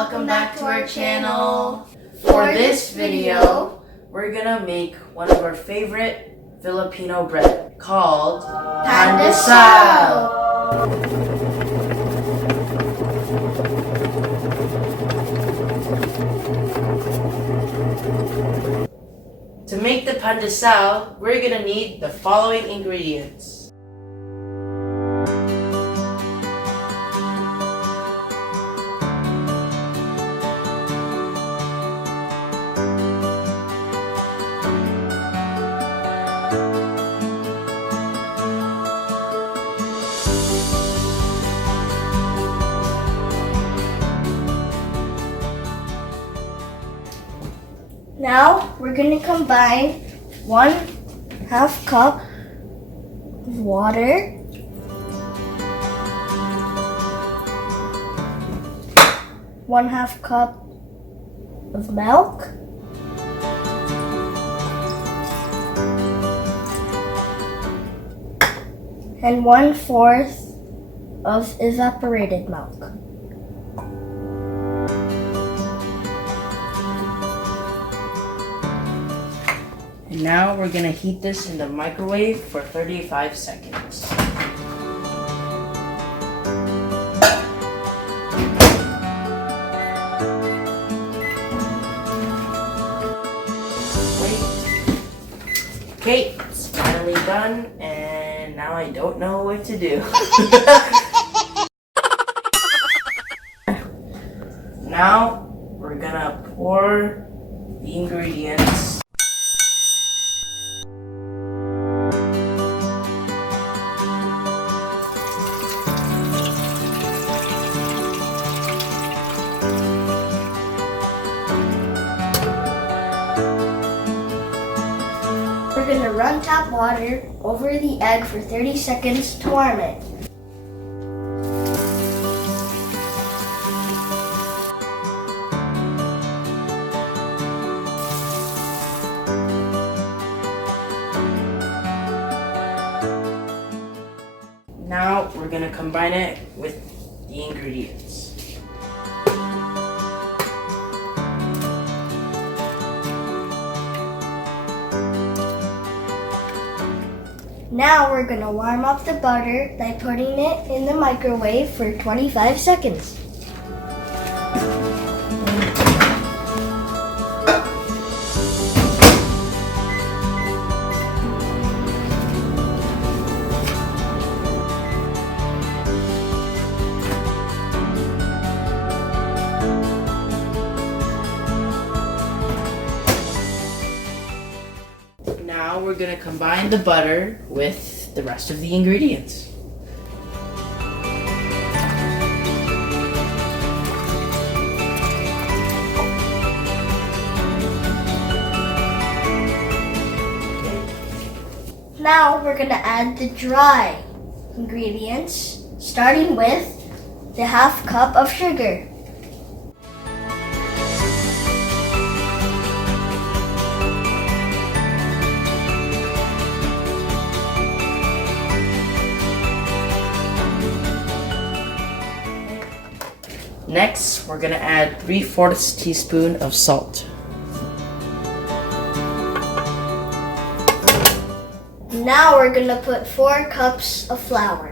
welcome back to our channel. For this video, we're gonna make one of our favorite Filipino bread called PANDESAL. To make the PANDESAL, we're gonna need the following ingredients. Now we're going to combine 1/2 cup of water, 1/2 cup of milk, and 1/4 of evaporated milk. And now we're gonna heat this in the microwave for 35 seconds. Wait. Okay, it's finally done, and now I don't know what to do. Now we're gonna pour the ingredients. We're going to run tap water over the egg for 30 seconds to warm it. Now we're gonna combine it with the ingredients. Now we're going to warm up the butter by putting it in the microwave for 25 seconds. Now we're gonna combine the butter with the rest of the ingredients. Now we're going to add the dry ingredients, starting with the 1/2 cup of sugar. Next, we're gonna add 3/4 teaspoon of salt. Now we're going to put 4 cups of flour.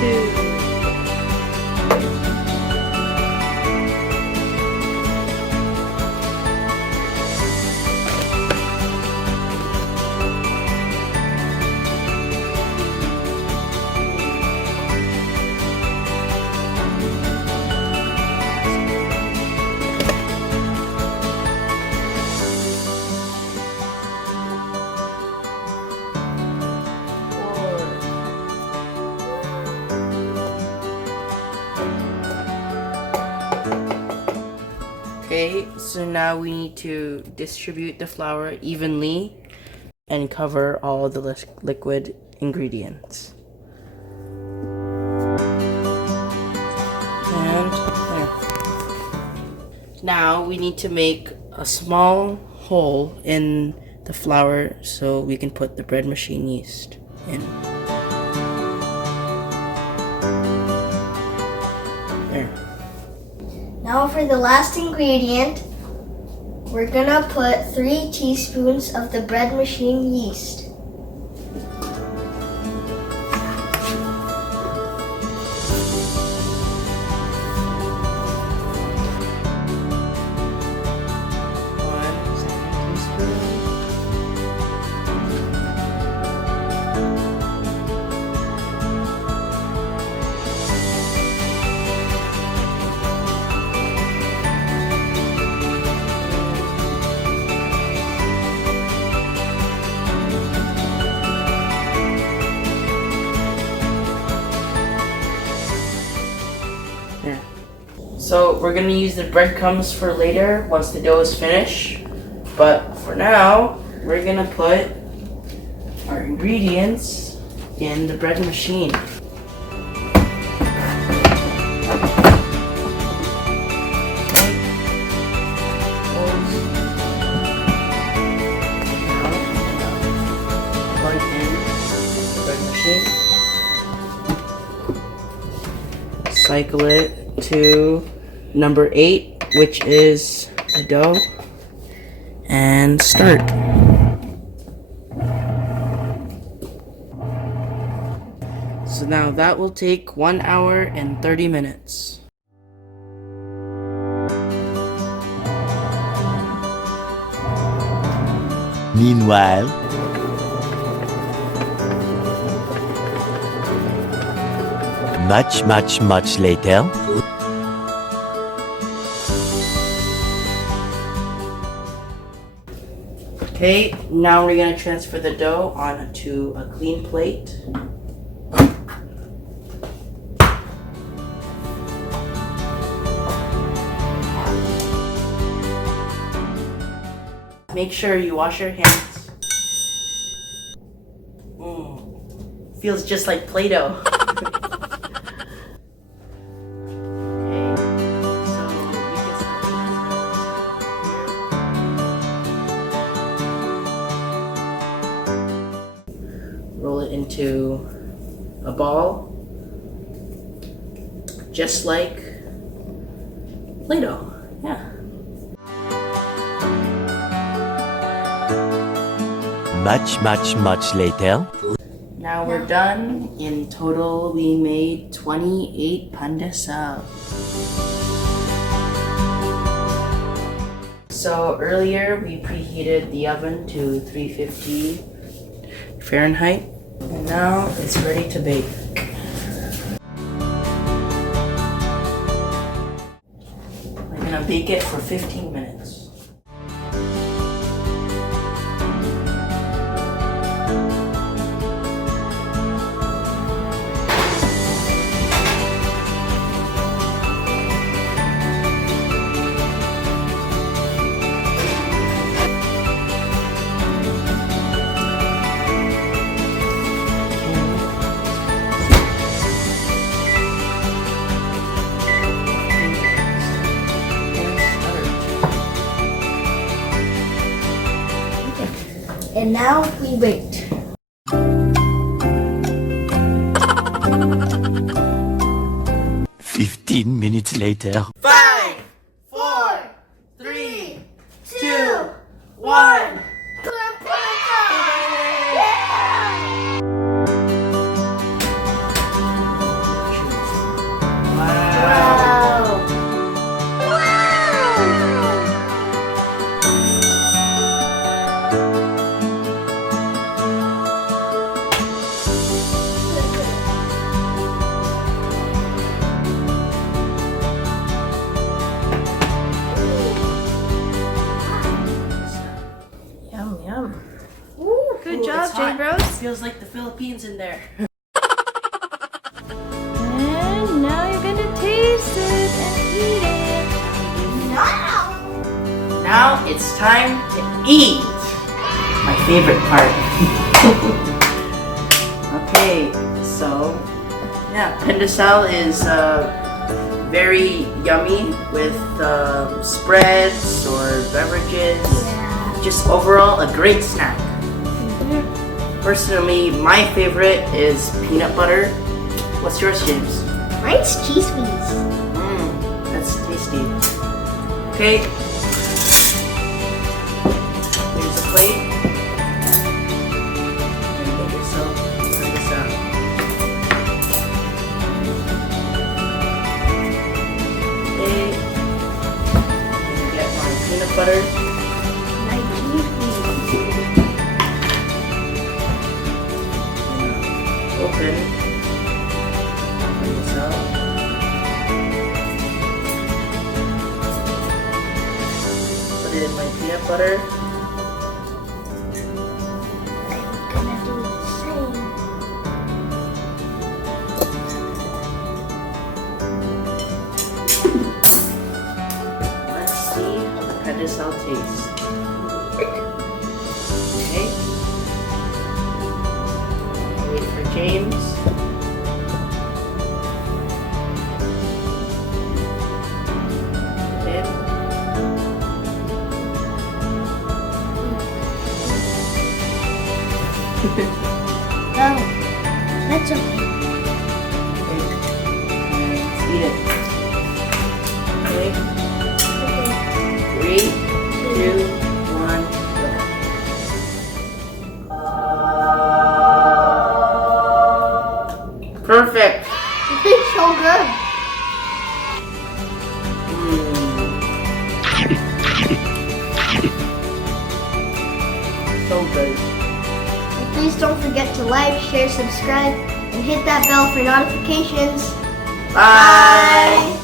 Two. Okay, so now we need to distribute the flour evenly and cover all the liquid ingredients. And there. Now we need to make a small hole in the flour so we can put the bread machine yeast in. There. Now for the last ingredient, we're gonna put 3 teaspoons of the bread machine yeast. So we're gonna use the breadcrumbs for later once the dough is finished. But for now, we're gonna put our ingredients in the bread machine. Plug in the bread machine. Cycle it to number 8, which is the dough, and start. So now that will take 1 hour and 30 minutes. Meanwhile, much later. Okay, now we're gonna transfer the dough onto a clean plate. Make sure you wash your hands. Feels just like Play-Doh. Roll it into a ball, just like Play-Doh. Yeah. Much later. Now we're done. In total, we made 28 pandesal. So earlier, we preheated the oven to 350 Fahrenheit. And now it's ready to bake. We're gonna bake it for 15 minutes. And now we wait. "15 minutes later. 5, 4, 3, 2, 1. Yum, yum. Ooh, good job, It's hot. J-Bros. Feels like the Philippines in there. And now you're gonna taste it and eat it. Now Now it's time to eat. My favorite part. Okay, so yeah, PANDESAL is very yummy with spreads or beverages. Yeah. Just overall a great snack. Mhm. Personally, my favorite is peanut butter. What's yours, James? Mine's cheese whiz. That's tasty. Okay. Here's a plate. And get yourself PANDESAL. Okay. And get my peanut butter. My cheese whiz. Open. PANDESAL. Put it in my peanut butter. I'm gonna do the same. Let's see how the PANDESAL tastes. Okay. Wait for James. In. Oh, that's okay. Let's eat it. Okay. Okay. 3, 2, 1, go. Perfect. It tastes so good. So good. And please don't forget to like, share, subscribe, and hit that bell for notifications. Bye.